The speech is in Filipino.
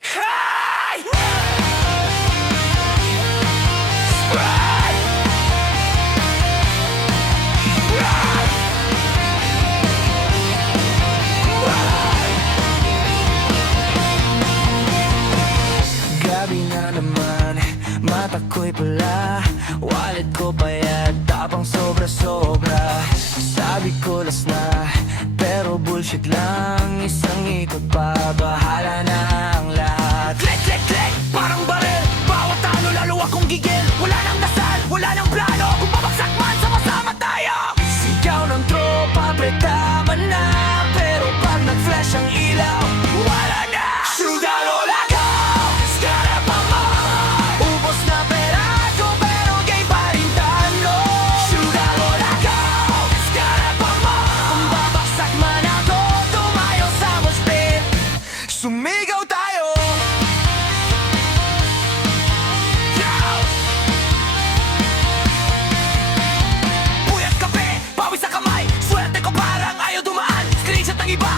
Hey! Gabi na naman, mata ko'y pula, wallet ko payat, tapang sobra-sobra. Sabi ko last na, pero bullshit lang, isang ikot pa, bahala na ang lahat. Click, click, click, parang baril. Bawat talo, lalo akong gigil. Wala nang dasal, wala nang plano. Kung babagsak man, sama-sama tayo. Sigaw ng tropa, pretama na, pero pag nag-flash ang ilaw, Wala na. Sugar o lago, skara pa mo. ubos na peraso, pero gay pa rin talo. Sugar o lago, skara pa mo. Kung babagsak man ako, tumayo sa mosh pit, sumigaw tayo. Puyat kape, pawis sa kamay. Swerte ko parang ayaw dumaan. Screenshot ng iba,